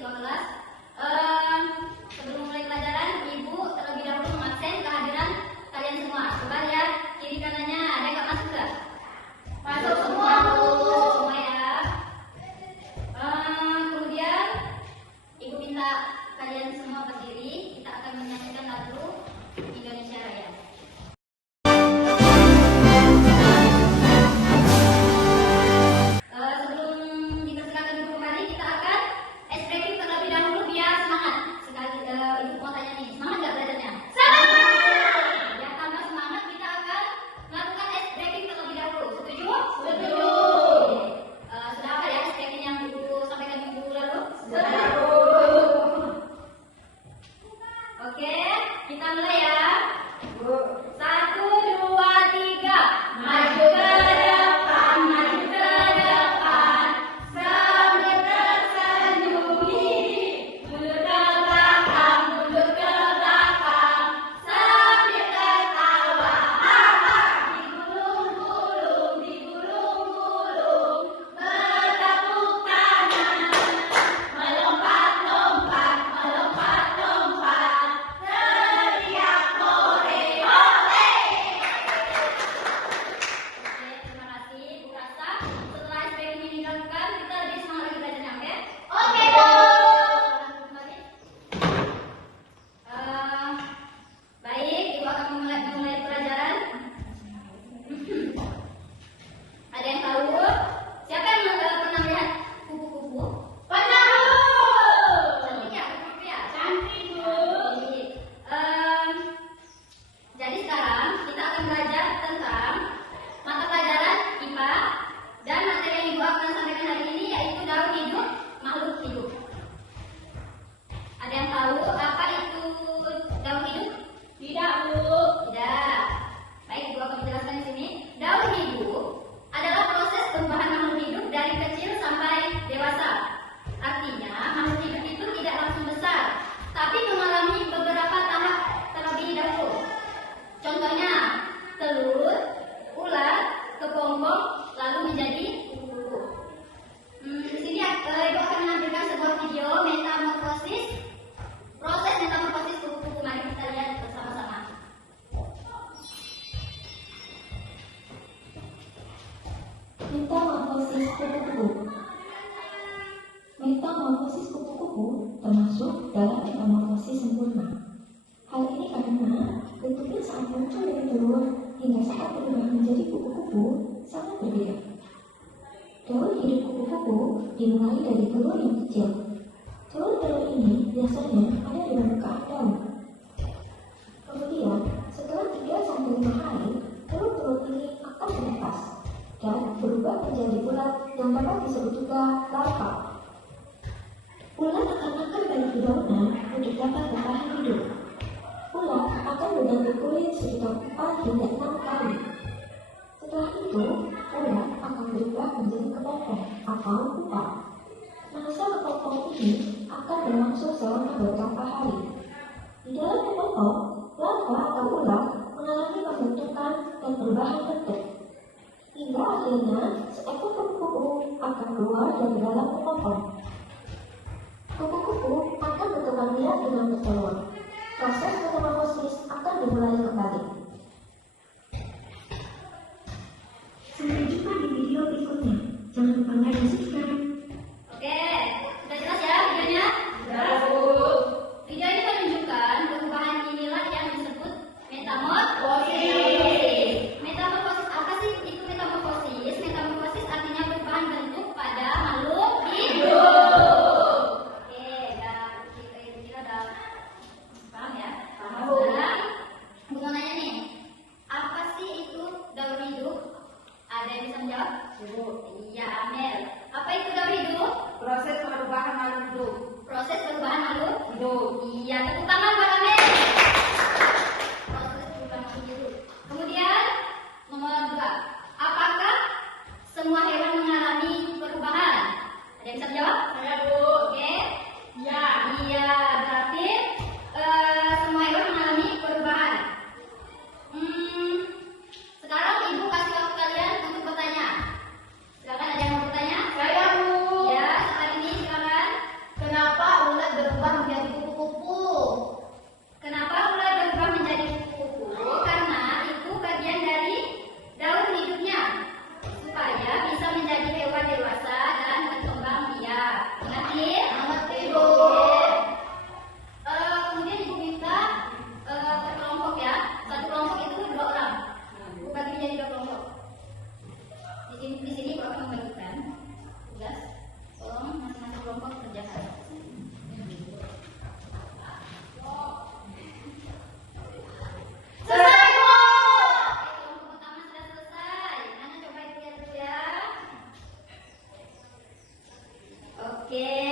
ketua kelas. Sebelum mulai pelajaran, Ibu terlebih dahulu mengabsen kehadiran kalian semua. Coba lihat kiri kanannya, ada yang nggak masuk nggak? Masuk semua, Bu. Semua ya. Kemudian Ibu minta kalian semua berdiri. Kita akan menyanyikan lagu Indonesia Raya. Sebelum dipersilakan Ibu kembali, kita akan ice breaking terlebih dahulu biar semangat. Sekali Ibu mau tanya nih, semangat nggak belajarnya? Semangat! Ya, tambah semangat kita akan melakukan ice breaking terlebih dahulu. Setuju? Setuju! Sudah apa ya ice breaking yang Ibu sampaikan minggu lalu? Setuju! Oke, kita mulai ya. 1, 2, 3. Maju ke depan, maju ke depan. Sambil tersenyum, mundur ke belakang, mundur ke belakang. Sambil tertawa, digulung-gulung, digulung-gulung. Bertepuk tangan, melompat-lompat, melompat-lompat. Teriak koreo. Oke, terima kasih Bu Rasa. Setelah SPM ini dilakukan, kita lebih semangat lagi belajarnya, oke? Oke, Bu. Baik, Ibu akan memulai pelajaran. Ada yang tahu? Siapa yang pernah melihat kupu-kupu? Pernah, Bu. Cantik ya kupu-kupu ya? Cantik, Bu. Jadi sekarang kita akan belajar tentang mata pelajaran IPA dan materi yang Ibu akan sampaikan hari ini yaitu daun hidup makhluk hidup. Ada yang tahu apa itu daun hidup? Tidak, Bu. Tidak. Baik, Ibu akan menjelaskan di sini. Daun hidup adalah proses perubahan makhluk hidup dari kecil sampai dewasa. Artinya, makhluk hidup itu tidak langsung besar, tapi mengalami beberapa tahap terlebih dahulu. Contohnya, telur, ular, kepompong, lalu menjadi kupu-kupu. Di sini Ibu akan menampilkan sebuah video metamorfosis, proses metamorfosis kupu-kupu. Mari kita lihat bersama-sama. Metamorfosis kupu-kupu. Metamorfosis kupu-kupu termasuk dalam metamorfosis sempurna. Hal ini karena bentuknya saat muncul dari telur hingga saat berubah menjadi kupu-kupu sangat berbeda. Daun hidup kupu-kupu dimulai dari telur yang kecil. Telur-telur ini biasanya ada di permukaan daun. Kemudian, setelah 3-5 hari, telur-telur ini akan menetas dan berubah menjadi ulat yang dapat disebut juga larva. Ulat akan makan banyak dedaunan untuk dapat bertahan hidup. Ulat akan berganti kulit sekitar 4 hingga 6 kali. Setelah itu, ulat akan berubah menjadi kepompong atau pupa. Masa kepompong ini akan berlangsung selama beberapa hari. Di dalam kepompong, larva atau ulat mengalami pembentukan dan perubahan bentuk. Hingga akhirnya seekor kupu-kupu akan keluar dari dalam kepompong. Kupu-kupu akan berkembang biak dengan bertelur. Proses metamorfosis akan dimulai kembali. Sampai jumpa di video berikutnya. Jangan lupa like dan subscribe. Oke, sudah jelas ya videonya? Sudah, Bu. Video ini menunjukkan perubahan inilah yang disebut metamorfosis. Metamorfosis apa sih itu metamorfosis? Metamorfosis artinya perubahan bentuk pada makhluk hidup. Oke, kita udah paham ya? Paham, Bu. Sekarang Bu mau nanya nih, apa sih itu daun hidup? Ada yang bisa menjawab? Bu. Iya, Amel. Apa itu daun hidup? Proses perubahan makhluk hidup. Proses perubahan makhluk Hidup. Iya, tepuk tangan buat Amel. Proses perubahan makhluk hidup. Kemudian nomor 2, apakah semua hewan mengalami perubahan? Ada yang bisa menjawab? Saya, Bu. Oke. Ya. Iya, berarti semua hewan mengalami perubahan. Sekarang Ibu kasih waktu kalian untuk bertanya. Silakan, ada yang mau bertanya? Saya, Bu. Ya, saat ini silakan. Kenapa Oke.